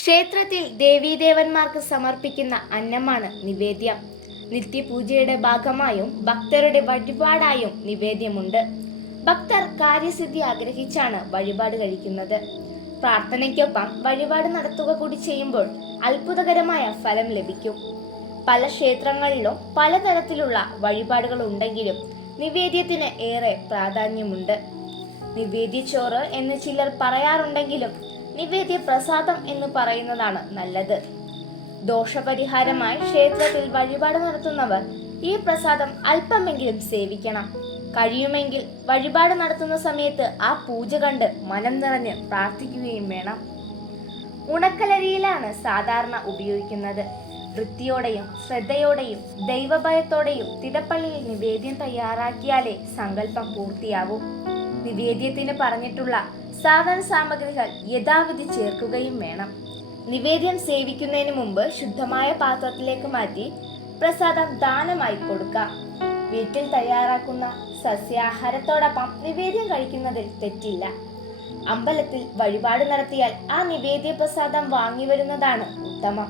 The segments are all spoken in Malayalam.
ക്ഷേത്രത്തിൽ ദേവീദേവന്മാർക്ക് സമർപ്പിക്കുന്ന അന്നമാണ് നിവേദ്യം. നിത്യപൂജയുടെ ഭാഗമായും ഭക്തരുടെ വഴിപാടായും നിവേദ്യമുണ്ട്. ഭക്തർ കാര്യസിദ്ധി ആഗ്രഹിച്ചാണ് വഴിപാട് കഴിക്കുന്നത്. പ്രാർത്ഥനയ്ക്കൊപ്പം വഴിപാട് നടത്തുക കൂടി ചെയ്യുമ്പോൾ അത്ഭുതകരമായ ഫലം ലഭിക്കും. പല ക്ഷേത്രങ്ങളിലും പലതരത്തിലുള്ള വഴിപാടുകൾ ഉണ്ടെങ്കിലും നിവേദ്യത്തിന് ഏറെ പ്രാധാന്യമുണ്ട്. നിവേദ്യച്ചോറ് എന്ന് ചിലർ പറയാറുണ്ടെങ്കിലും നിവേദ്യ പ്രസാദം എന്ന് പറയുന്നതാണ് നല്ലത്. ദോഷപരിഹാരമായി ക്ഷേത്രത്തിൽ വഴിപാട് നടത്തുന്നവർ ഈ പ്രസാദം അല്പമെങ്കിലും സേവിക്കണം. കഴിയുമെങ്കിൽ വഴിപാട് നടത്തുന്ന സമയത്ത് ആ പൂജ കണ്ട് മനം നിറഞ്ഞ് പ്രാർത്ഥിക്കുകയും വേണം. ഉണക്കലരിയിലാണ് സാധാരണ ഉപയോഗിക്കുന്നത്. വൃത്തിയോടെയും ശ്രദ്ധയോടെയും ദൈവഭയത്തോടെയും തിടപ്പള്ളിയിൽ നിവേദ്യം തയ്യാറാക്കിയാലേ സങ്കല്പം പൂർത്തിയാവൂ. നിവേദ്യത്തിന് പറഞ്ഞിട്ടുള്ള സാധന സാമഗ്രികൾ യഥാവിധി ചേർക്കുകയും വേണം. നിവേദ്യം സേവിക്കുന്നതിന് മുമ്പ് ശുദ്ധമായ പാത്രത്തിലേക്ക് മാറ്റി പ്രസാദം ദാനമായി കൊടുക്കാം. വീട്ടിൽ തയ്യാറാക്കുന്ന സസ്യാഹാരത്തോടൊപ്പം നിവേദ്യം കഴിക്കുന്നതിൽ തെറ്റില്ല. അമ്പലത്തിൽ വഴിപാട് നടത്തിയാൽ ആ നിവേദ്യ പ്രസാദം വാങ്ങി വരുന്നതാണ് ഉത്തമം.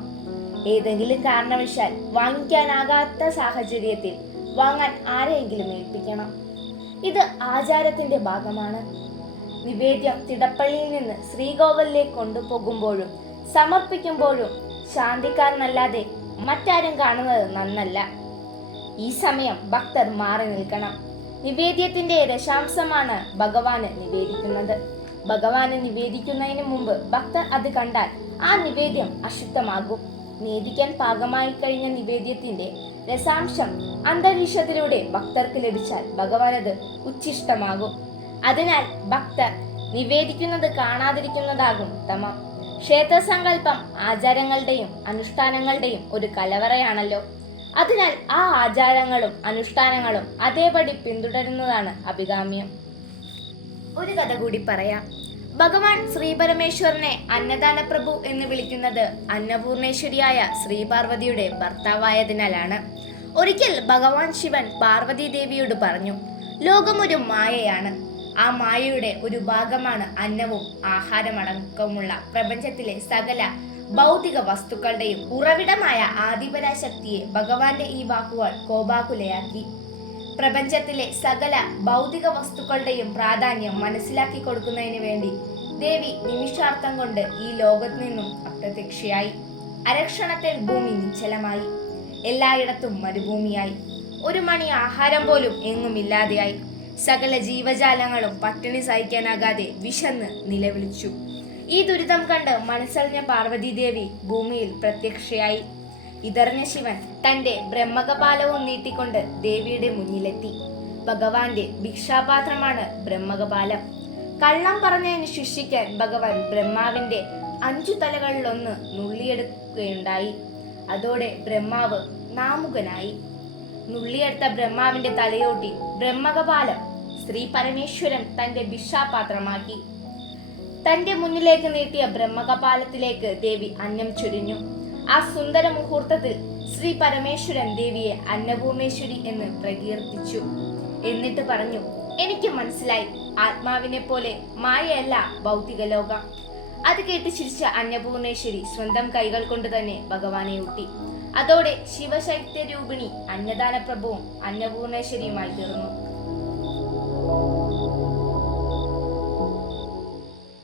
ഏതെങ്കിലും കാരണവശാൽ വാങ്ങിക്കാനാകാത്ത സാഹചര്യത്തിൽ വാങ്ങാൻ ആരെയെങ്കിലും ഏൽപ്പിക്കണം. ഇത് ആചാരത്തിന്റെ ഭാഗമാണ്. നിവേദ്യം തിടപ്പള്ളിയിൽ നിന്ന് ശ്രീകോവിലേക്ക് കൊണ്ടുപോകുമ്പോഴും സമർപ്പിക്കുമ്പോഴും ശാന്തിക്കാരനല്ലാതെ മറ്റാരും കാണുന്നത് നന്നല്ല. ഈ സമയം ഭക്തർ മാറി നിൽക്കണം. നിവേദ്യത്തിന്റെ ദശാംശമാണ് ഭഗവാന് നിവേദിക്കുന്നത്. ഭഗവാന് നിവേദിക്കുന്നതിന് മുമ്പ് ഭക്തർ അത് കണ്ടാൽ ആ നിവേദ്യം അശുദ്ധമാകും. നേദിക്കാൻ പാകമായി കഴിഞ്ഞ നിവേദ്യത്തിന്റെ രസാംശം അന്തരീക്ഷത്തിലൂടെ ഭക്തർക്ക് ലഭിച്ചാൽ ഭഗവാനത് ഉച്ഛിഷ്ടമാകും. അതിനാൽ ഭക്തർ നിവേദിക്കുന്നത് കാണാതിരിക്കുന്നതാകും ഉത്തമം. ക്ഷേത്രസങ്കല്പം ആചാരങ്ങളുടെയും അനുഷ്ഠാനങ്ങളുടെയും ഒരു കലവറയാണല്ലോ. അതിനാൽ ആ ആചാരങ്ങളും അനുഷ്ഠാനങ്ങളും അതേപടി പിന്തുടരുന്നതാണ് അഭികാമ്യം. ഒരു കഥ കൂടി പറയാം. ഭഗവാൻ ശ്രീപരമേശ്വരനെ അന്നദാന പ്രഭു എന്ന് വിളിക്കുന്നത് അന്നപൂർണേശ്വരിയായ ശ്രീപാർവതിയുടെ ഭർത്താവായതിനാലാണ്. ഒരിക്കൽ ഭഗവാൻ ശിവൻ പാർവതി ദേവിയോട് പറഞ്ഞു, ലോകമൊരു മായയാണ്. ആ മായയുടെ ഒരു ഭാഗമാണ് അന്നവും ആഹാരമടക്കമുള്ള പ്രപഞ്ചത്തിലെ സകല ഭൗതിക വസ്തുക്കളുടെയും ഉറവിടമായ ആദിപരാശക്തിയെ ഭഗവാന്റെ ഈ വാക്കുകൾ കോപാകുലയാക്കി. പ്രപഞ്ചത്തിലെ സകല ഭൗതിക വസ്തുക്കളുടെയും പ്രാധാന്യം മനസ്സിലാക്കി കൊടുക്കുന്നതിന് വേണ്ടി ദേവി നിമിഷാർത്ഥം കൊണ്ട് ഈ ലോകത്ത് നിന്നും അപ്രത്യക്ഷയായി. അരക്ഷണത്തിൽ ഭൂമി നിശ്ചലമായി. എല്ലായിടത്തും മരുഭൂമിയായി. ഒരു മണി ആഹാരം പോലും എങ്ങുമില്ലാതെയായി. സകല ജീവജാലങ്ങളും പട്ടിണി സഹിക്കാനാകാതെ വിശന്ന് നിലവിളിച്ചു. ഈ ദുരിതം കണ്ട് മനസ്സറിഞ്ഞ പാർവതി ദേവി ഭൂമിയിൽ പ്രത്യക്ഷയായി. ഇതറിഞ്ഞ ശിവൻ തന്റെ ബ്രഹ്മകപാലവും നീട്ടിക്കൊണ്ട് ദേവിയുടെ മുന്നിലെത്തി. ഭഗവാന്റെ ഭിക്ഷാപാത്രമാണ് ബ്രഹ്മകപാലം. കള്ളം പറഞ്ഞതിന് ശിക്ഷിക്കാൻ ഭഗവാൻ ബ്രഹ്മാവിന്റെ 5 തലകളിലൊന്ന് നുള്ളിയെടുക്കുകയുണ്ടായി. അതോടെ ബ്രഹ്മാവ് നാമുകനായി. നുള്ളിയെടുത്ത ബ്രഹ്മാവിന്റെ തലയോട്ടി ബ്രഹ്മകപാലം ശ്രീ പരമേശ്വരൻ തന്റെ ഭിക്ഷാപാത്രമാക്കി. തന്റെ മുന്നിലേക്ക് നീട്ടിയ ബ്രഹ്മകപാലത്തിലേക്ക് ദേവി അന്നം ചൊരിഞ്ഞു. ആ സുന്ദര മുഹൂർത്തത്തിൽ ശ്രീ പരമേശ്വരൻ ദേവിയെ അന്നപൂർണേശ്വരി എന്ന് പ്രകീർത്തിച്ചു. എന്നിട്ട് പറഞ്ഞു, എനിക്ക് മനസ്സിലായി, ആത്മാവിനെ പോലെ മായയല്ല ഭൗതിക ലോകം. അത് കേട്ട് ചിരിച്ച അന്നപൂർണേശ്വരി സ്വന്തം കൈകൾ കൊണ്ട് തന്നെ ഭഗവാനെ ഊട്ടി. അതോടെ ശിവശൈത്യരൂപിണി അന്നദാന പ്രഭുവും അന്നപൂർണേശ്വരിയുമായി തീർന്നു.